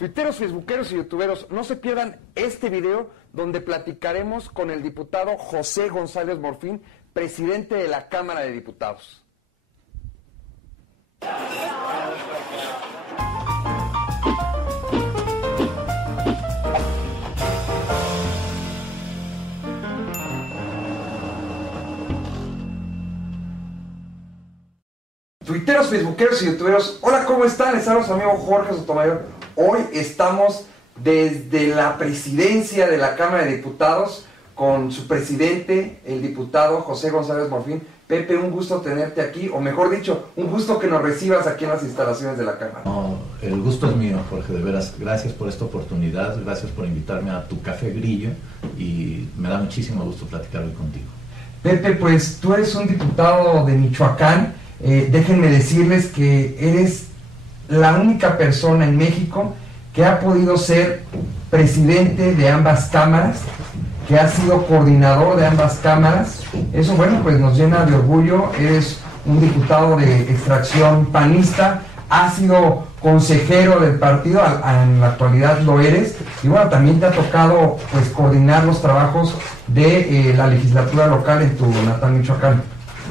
Tuiteros, facebookeros y youtuberos, no se pierdan este video donde platicaremos con el diputado José González Morfín, presidente de la Cámara de Diputados. Tuiteros, facebookeros y youtuberos, hola, ¿cómo están? Les habla su amigo Jorge Sotomayor. Hoy estamos desde la presidencia de la Cámara de Diputados con su presidente, el diputado José González Morfín. Pepe, un gusto tenerte aquí, o mejor dicho, un gusto que nos recibas aquí en las instalaciones de la Cámara. No, el gusto es mío, Jorge, de veras. Gracias por esta oportunidad, gracias por invitarme a tu Café Grillo y me da muchísimo gusto platicar hoy contigo. Pepe, pues tú eres un diputado de Michoacán. Déjenme decirles que eres la única persona en México que ha podido ser presidente de ambas cámaras, que ha sido coordinador de ambas cámaras. Eso, bueno, pues nos llena de orgullo. Eres un diputado de extracción panista, has sido consejero del partido, en la actualidad lo eres, y bueno, también te ha tocado pues coordinar los trabajos de la legislatura local en tu natal Michoacán.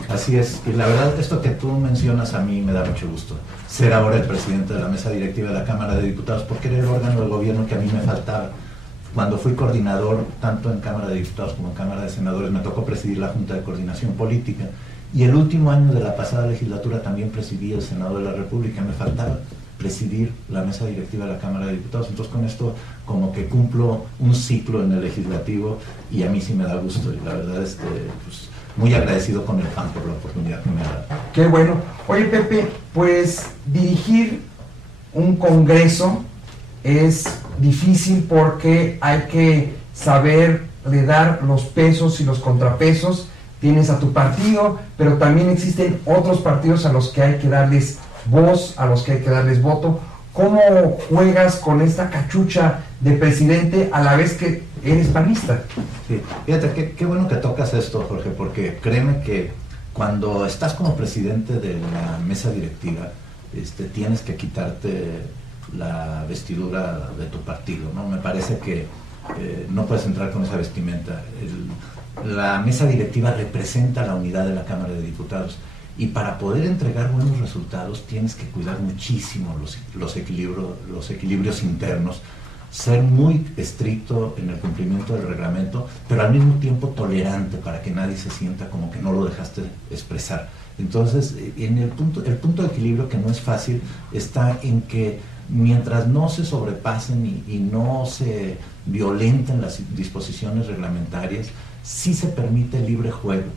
Así es, y la verdad, esto que tú mencionas a mí me da mucho gusto. Ser ahora el presidente de la mesa directiva de la Cámara de Diputados, porque era el órgano del gobierno que a mí me faltaba. Cuando fui coordinador, tanto en Cámara de Diputados como en Cámara de Senadores, me tocó presidir la Junta de Coordinación Política. Y el último año de la pasada legislatura también presidí el Senado de la República. Me faltaba presidir la mesa directiva de la Cámara de Diputados. Entonces con esto como que cumplo un ciclo en el legislativo y a mí sí me da gusto. Y la verdad es que pues, muy agradecido con el PAN por la oportunidad que me ha dado. Qué bueno. Oye, Pepe, pues dirigir un congreso es difícil porque hay que saberle dar los pesos y los contrapesos. Tienes a tu partido, pero también existen otros partidos a los que hay que darles voz, a los que hay que darles voto. ¿Cómo juegas con esta cachucha de presidente a la vez que eres panista? Sí, fíjate, qué bueno que tocas esto, Jorge, porque créeme que cuando estás como presidente de la mesa directiva, tienes que quitarte la vestidura de tu partido, ¿no? Me parece que no puedes entrar con esa vestimenta. La mesa directiva representa la unidad de la Cámara de Diputados y para poder entregar buenos resultados tienes que cuidar muchísimo los equilibrios internos, ser muy estricto en el cumplimiento del reglamento, pero al mismo tiempo tolerante para que nadie se sienta como que no lo dejaste expresar. Entonces, el punto de equilibrio, que no es fácil, está en que mientras no se sobrepasen y no se violenten las disposiciones reglamentarias, sí se permite libre juego.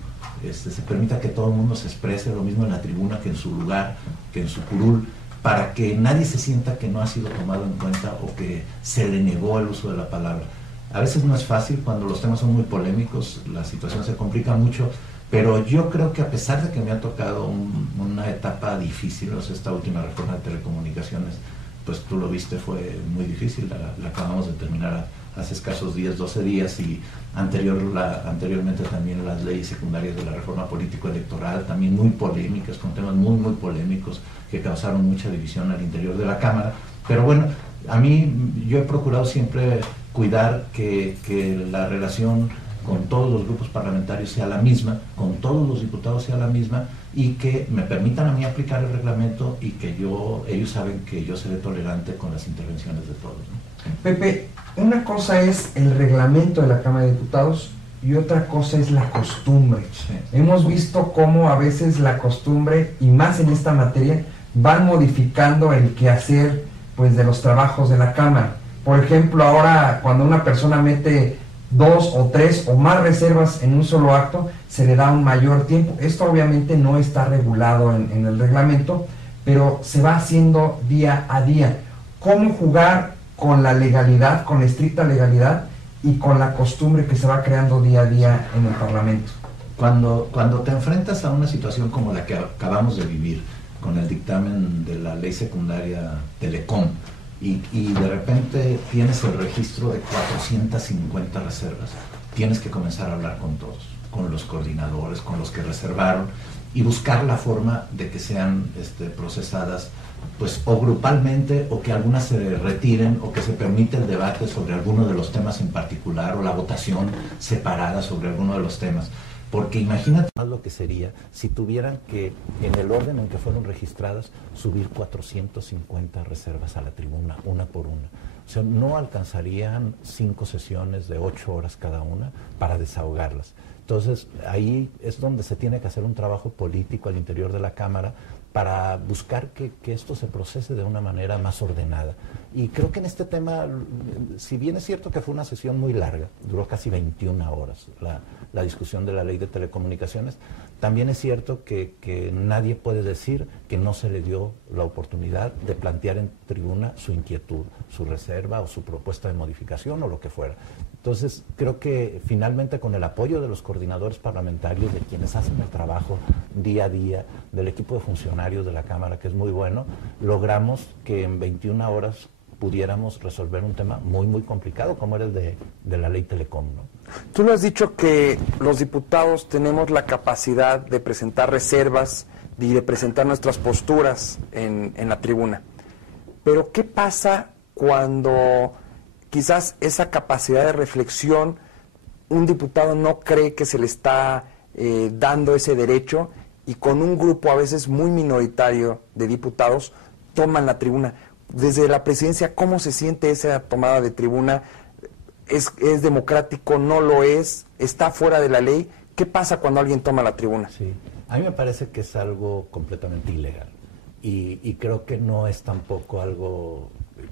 Se permita que todo el mundo se exprese, lo mismo en la tribuna que en su lugar, que en su curul, para que nadie se sienta que no ha sido tomado en cuenta o que se le negó el uso de la palabra. A veces no es fácil, cuando los temas son muy polémicos, la situación se complica mucho, pero yo creo que a pesar de que me ha tocado una etapa difícil, o sea, esta última reforma de telecomunicaciones, pues tú lo viste, fue muy difícil, la acabamos de terminar hace escasos días, 12 días, y anteriormente también las leyes secundarias de la reforma político-electoral, también muy polémicas, con temas muy, muy polémicos que causaron mucha división al interior de la Cámara. Pero bueno, yo he procurado siempre cuidar que la relación con todos los grupos parlamentarios sea la misma, con todos los diputados sea la misma, y que me permitan a mí aplicar el reglamento y que ellos saben que yo seré tolerante con las intervenciones de todos, ¿no? Pepe, una cosa es el reglamento de la Cámara de Diputados y otra cosa es la costumbre. Sí. Hemos visto cómo a veces la costumbre, y más en esta materia, van modificando el quehacer pues, de los trabajos de la Cámara. Por ejemplo, ahora cuando una persona mete 2 o 3 o más reservas en un solo acto, se le da un mayor tiempo. Esto obviamente no está regulado en el reglamento, pero se va haciendo día a día. ¿Cómo jugar con la legalidad, con la estricta legalidad y con la costumbre que se va creando día a día en el Parlamento? Cuando te enfrentas a una situación como la que acabamos de vivir, con el dictamen de la ley secundaria Telecom, y de repente tienes el registro de 450 reservas, tienes que comenzar a hablar con todos, con los coordinadores, con los que reservaron, y buscar la forma de que sean procesadas pues o grupalmente, o que algunas se retiren, o que se permite el debate sobre alguno de los temas en particular, o la votación separada sobre alguno de los temas. Porque imagínate más lo que sería si tuvieran que, en el orden en que fueron registradas, subir 450 reservas a la tribuna, una por una. O sea, no alcanzarían 5 sesiones de 8 horas cada una para desahogarlas. Entonces, ahí es donde se tiene que hacer un trabajo político al interior de la Cámara para buscar que esto se procese de una manera más ordenada. Y creo que en este tema, si bien es cierto que fue una sesión muy larga, duró casi 21 horas la discusión de la ley de telecomunicaciones, también es cierto que nadie puede decir que no se le dio la oportunidad de plantear en tribuna su inquietud, su reserva o su propuesta de modificación o lo que fuera. Entonces, creo que finalmente con el apoyo de los coordinadores parlamentarios, de quienes hacen el trabajo día a día, del equipo de funcionarios de la Cámara, que es muy bueno, logramos que en 21 horas pudiéramos resolver un tema muy, muy complicado, como era el de la ley Telecom, ¿no? Tú lo has dicho que los diputados tenemos la capacidad de presentar reservas y de presentar nuestras posturas en la tribuna. Pero, ¿qué pasa cuando quizás esa capacidad de reflexión, un diputado no cree que se le está dando ese derecho y con un grupo a veces muy minoritario de diputados toman la tribuna? Desde la presidencia, ¿cómo se siente esa tomada de tribuna? ¿Es democrático? ¿No lo es? ¿Está fuera de la ley? ¿Qué pasa cuando alguien toma la tribuna? Sí, a mí me parece que es algo completamente ilegal y creo que no es tampoco algo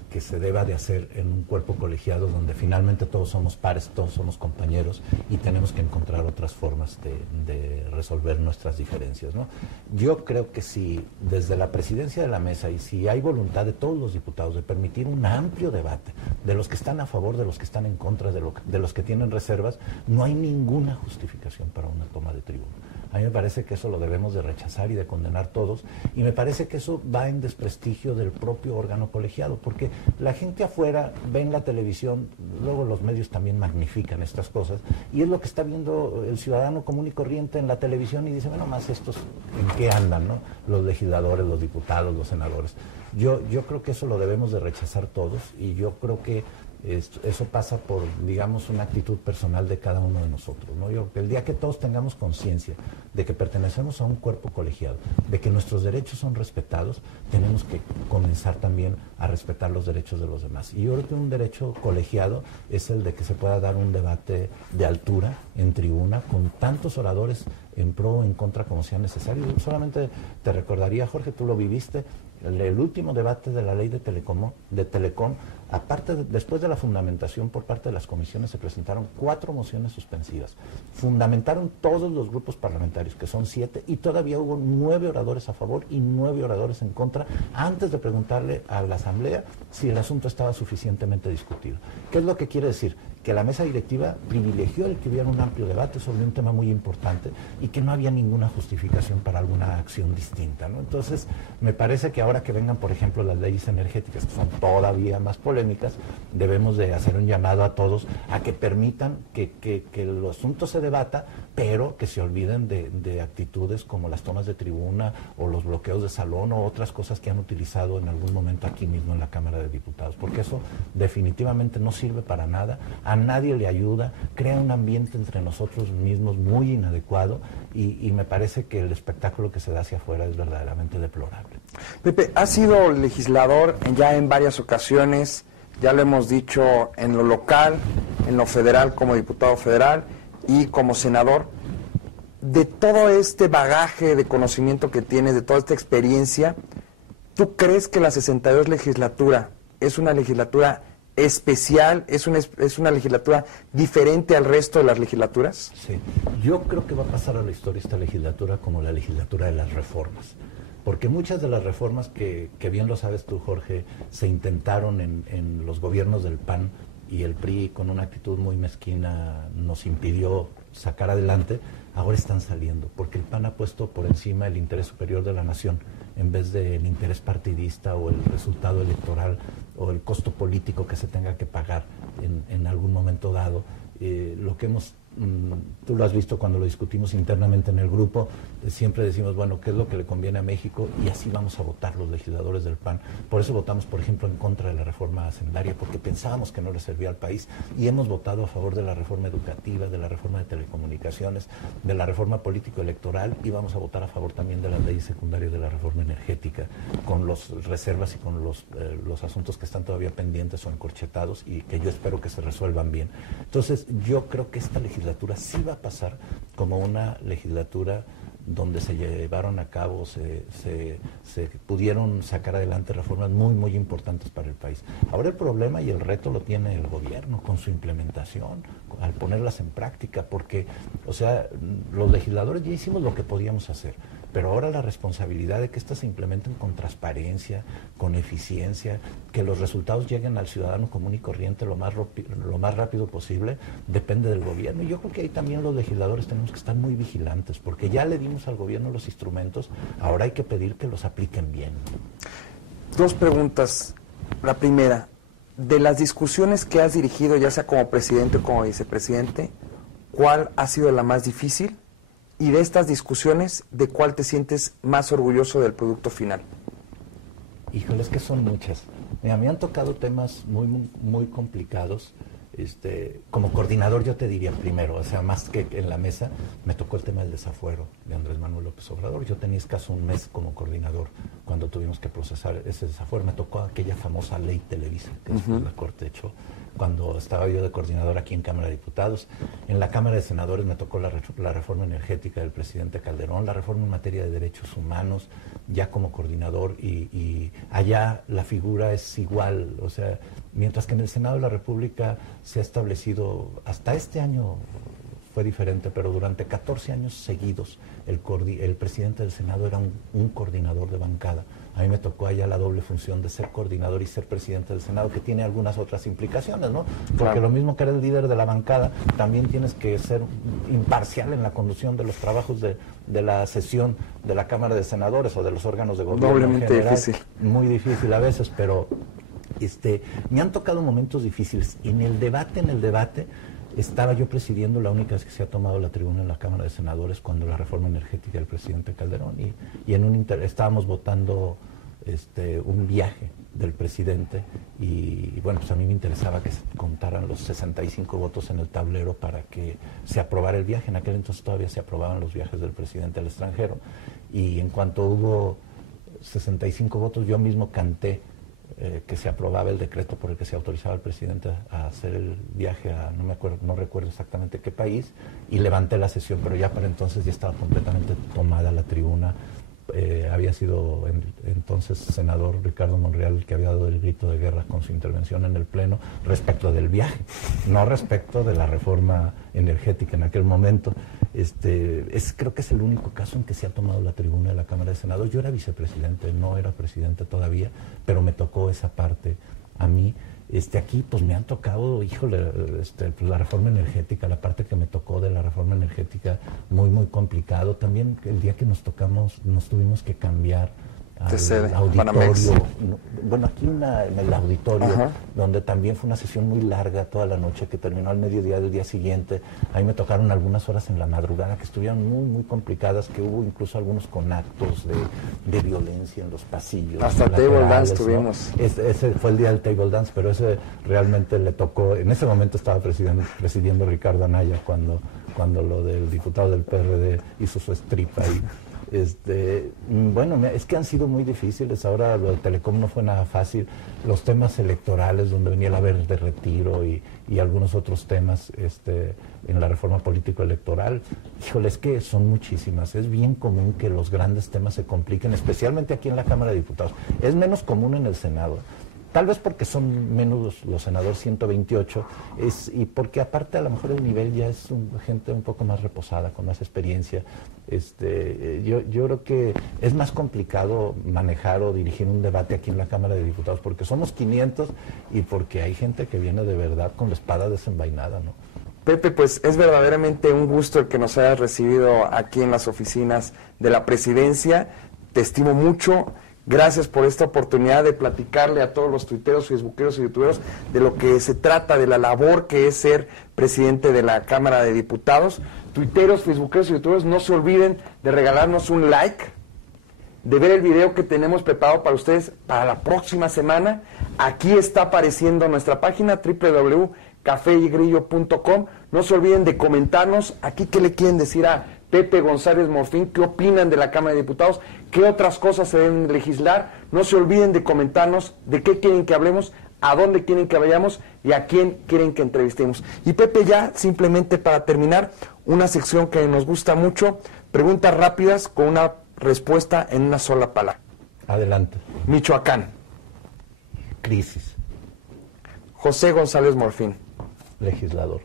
que se deba de hacer en un cuerpo colegiado donde finalmente todos somos pares, todos somos compañeros y tenemos que encontrar otras formas de resolver nuestras diferencias, ¿no? Yo creo que si desde la presidencia de la mesa y si hay voluntad de todos los diputados de permitir un amplio debate de los que están a favor, de los que están en contra, de los que tienen reservas, no hay ninguna justificación para una toma de tribuna. A mí me parece que eso lo debemos de rechazar y de condenar todos, y me parece que eso va en desprestigio del propio órgano colegiado, porque la gente afuera ve en la televisión, luego los medios también magnifican estas cosas, y es lo que está viendo el ciudadano común y corriente en la televisión y dice, bueno, más estos, ¿en qué andan, no? Los legisladores, los diputados, los senadores. Yo creo que eso lo debemos de rechazar todos, y yo creo que eso pasa por, digamos, una actitud personal de cada uno de nosotros, ¿no? El día que todos tengamos conciencia de que pertenecemos a un cuerpo colegiado, de que nuestros derechos son respetados, tenemos que comenzar también a respetar los derechos de los demás. Y yo creo que un derecho colegiado es el de que se pueda dar un debate de altura en tribuna con tantos oradores en pro o en contra como sea necesario. Yo solamente te recordaría, Jorge, tú lo viviste, el último debate de la ley de Telecom, aparte después de la fundamentación por parte de las comisiones, se presentaron 4 mociones suspensivas. Fundamentaron todos los grupos parlamentarios, que son 7, y todavía hubo 9 oradores a favor y 9 oradores en contra, antes de preguntarle a la Asamblea si el asunto estaba suficientemente discutido. ¿Qué es lo que quiere decir? Que la mesa directiva privilegió el que hubiera un amplio debate sobre un tema muy importante y que no había ninguna justificación para alguna acción distinta, ¿no? Entonces, me parece que ahora que vengan, por ejemplo, las leyes energéticas, que son todavía más polémicas, debemos de hacer un llamado a todos a que permitan que el asunto se debata, pero que se olviden de actitudes como las tomas de tribuna o los bloqueos de salón o otras cosas que han utilizado en algún momento aquí mismo en la Cámara de Diputados, porque eso definitivamente no sirve para nada, a nadie le ayuda, crea un ambiente entre nosotros mismos muy inadecuado y me parece que el espectáculo que se da hacia afuera es verdaderamente deplorable. Pepe, has sido legislador ya en varias ocasiones, ya lo hemos dicho, en lo local, en lo federal como diputado federal y como senador. De todo este bagaje de conocimiento que tienes, de toda esta experiencia, ¿tú crees que la 62 legislatura es una legislatura especial, es una legislatura diferente al resto de las legislaturas? Sí, yo creo que va a pasar a la historia esta legislatura como la legislatura de las reformas, porque muchas de las reformas que bien lo sabes tú, Jorge, se intentaron en los gobiernos del PAN, y el PRI con una actitud muy mezquina nos impidió sacar adelante, ahora están saliendo, porque el PAN ha puesto por encima el interés superior de la nación, en vez del interés partidista o el resultado electoral o el costo político que se tenga que pagar en algún momento dado. Lo que hemos Tú lo has visto cuando lo discutimos internamente en el grupo, siempre decimos, bueno, ¿qué es lo que le conviene a México? Y así vamos a votar los legisladores del PAN. Por eso votamos, por ejemplo, en contra de la reforma hacendaria, porque pensábamos que no le servía al país, y hemos votado a favor de la reforma educativa, de la reforma de telecomunicaciones, de la reforma político-electoral, y vamos a votar a favor también de las leyes secundarias de la reforma energética, con las reservas y con los asuntos que están todavía pendientes o encorchetados y que yo espero que se resuelvan bien. Entonces, yo creo que esta legislatura sí va a pasar como una legislatura donde se llevaron a cabo, se pudieron sacar adelante reformas muy, muy importantes para el país. Ahora el problema y el reto lo tiene el gobierno con su implementación, al ponerlas en práctica, porque, o sea, los legisladores ya hicimos lo que podíamos hacer, pero ahora la responsabilidad de que estas se implementen con transparencia, con eficiencia, que los resultados lleguen al ciudadano común y corriente lo más rápido posible, depende del gobierno. Y yo creo que ahí también los legisladores tenemos que estar muy vigilantes, porque ya le dimos al gobierno los instrumentos, ahora hay que pedir que los apliquen bien. Dos preguntas. La primera, de las discusiones que has dirigido, ya sea como presidente o como vicepresidente, ¿cuál ha sido la más difícil? Y de estas discusiones, ¿de cuál te sientes más orgulloso del producto final? Híjole, es que son muchas. Mira, me han tocado temas muy, muy complicados. Como coordinador yo te diría primero, o sea, más que en la mesa, me tocó el tema del desafuero de Andrés Manuel López Obrador. Yo tenía escaso un mes como coordinador cuando tuvimos que procesar ese desafuero. Me tocó aquella famosa ley Televisa, que después la Corte echó, cuando estaba yo de coordinador aquí en Cámara de Diputados. En la Cámara de Senadores me tocó la reforma energética del presidente Calderón, la reforma en materia de derechos humanos, ya como coordinador, y allá la figura es igual, o sea, mientras que en el Senado de la República se ha establecido, hasta este año fue diferente, pero durante 14 años seguidos el presidente del Senado era un coordinador de bancada. A mí me tocó allá la doble función de ser coordinador y ser presidente del Senado, que tiene algunas otras implicaciones, ¿no? Porque lo mismo que eres el líder de la bancada, también tienes que ser imparcial en la conducción de los trabajos de la sesión de la Cámara de Senadores o de los órganos de gobierno. Doblemente difícil. Muy difícil a veces, pero me han tocado momentos difíciles. En el debate, estaba yo presidiendo la única vez que se ha tomado la tribuna en la Cámara de Senadores cuando la reforma energética del presidente Calderón, y estábamos votando un viaje del presidente, y bueno, pues a mí me interesaba que se contaran los 65 votos en el tablero para que se aprobara el viaje. En aquel entonces todavía se aprobaban los viajes del presidente al extranjero, y en cuanto hubo 65 votos, yo mismo canté que se aprobaba el decreto por el que se autorizaba al presidente a hacer el viaje a, no recuerdo exactamente qué país, y levanté la sesión, pero ya para entonces ya estaba completamente tomada la tribuna. Había sido entonces senador Ricardo Monreal el que había dado el grito de guerra con su intervención en el Pleno respecto del viaje, no respecto de la reforma energética en aquel momento. Creo que es el único caso en que se ha tomado la tribuna de la Cámara de Senadores. Yo era vicepresidente, no era presidente todavía, pero me tocó esa parte a mí. Aquí pues me han tocado, híjole, pues, la reforma energética, la parte que me tocó de la reforma energética, muy, muy complicado. También el día que nos tuvimos que cambiar al auditorio. Bueno, aquí en el auditorio, donde también fue una sesión muy larga toda la noche, que terminó al mediodía del día siguiente. Ahí me tocaron algunas horas en la madrugada que estuvieron muy, muy complicadas, que hubo incluso algunos con actos de violencia en los pasillos. Hasta table dance tuvimos. Ese fue el día del table dance, pero ese realmente le tocó. En ese momento estaba presidiendo Ricardo Anaya cuando lo del diputado del PRD hizo su strip ahí. Bueno, es que han sido muy difíciles. Ahora lo de Telecom no fue nada fácil. Los temas electorales, donde venía el haber de retiro y algunos otros temas en la reforma político-electoral, híjole, es que son muchísimas. Es bien común que los grandes temas se compliquen, especialmente aquí en la Cámara de Diputados. Es menos común en el Senado. Tal vez porque son menos los senadores, 128, y porque aparte a lo mejor el nivel ya es gente un poco más reposada, con más experiencia. Yo creo que es más complicado manejar o dirigir un debate aquí en la Cámara de Diputados, porque somos 500 y porque hay gente que viene de verdad con la espada desenvainada, ¿no? Pepe, pues es verdaderamente un gusto el que nos hayas recibido aquí en las oficinas de la Presidencia. Te estimo mucho. Gracias por esta oportunidad de platicarle a todos los tuiteros, facebookeros y youtuberos de lo que se trata, de la labor que es ser presidente de la Cámara de Diputados. Tuiteros, facebookeros y youtuberos, no se olviden de regalarnos un like, de ver el video que tenemos preparado para ustedes para la próxima semana. Aquí está apareciendo nuestra página www.cafeyigrillo.com. No se olviden de comentarnos aquí qué le quieren decir a Pepe González Morfín, qué opinan de la Cámara de Diputados, qué otras cosas se deben legislar. No se olviden de comentarnos de qué quieren que hablemos, a dónde quieren que vayamos y a quién quieren que entrevistemos. Y Pepe, ya simplemente para terminar, una sección que nos gusta mucho, preguntas rápidas con una respuesta en una sola palabra. Adelante. Michoacán. Crisis. José González Morfín. Legislador.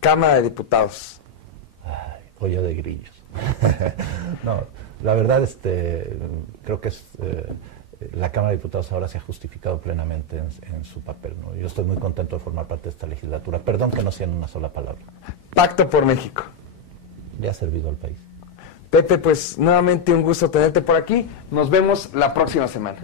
Cámara de Diputados. Ay, olla de grillos. No, la verdad, creo que la Cámara de Diputados ahora se ha justificado plenamente en su papel, ¿no? Yo estoy muy contento de formar parte de esta legislatura. Perdón que no sea en una sola palabra. Pacto por México. Le ha servido al país. Pepe, pues nuevamente un gusto tenerte por aquí. Nos vemos la próxima semana.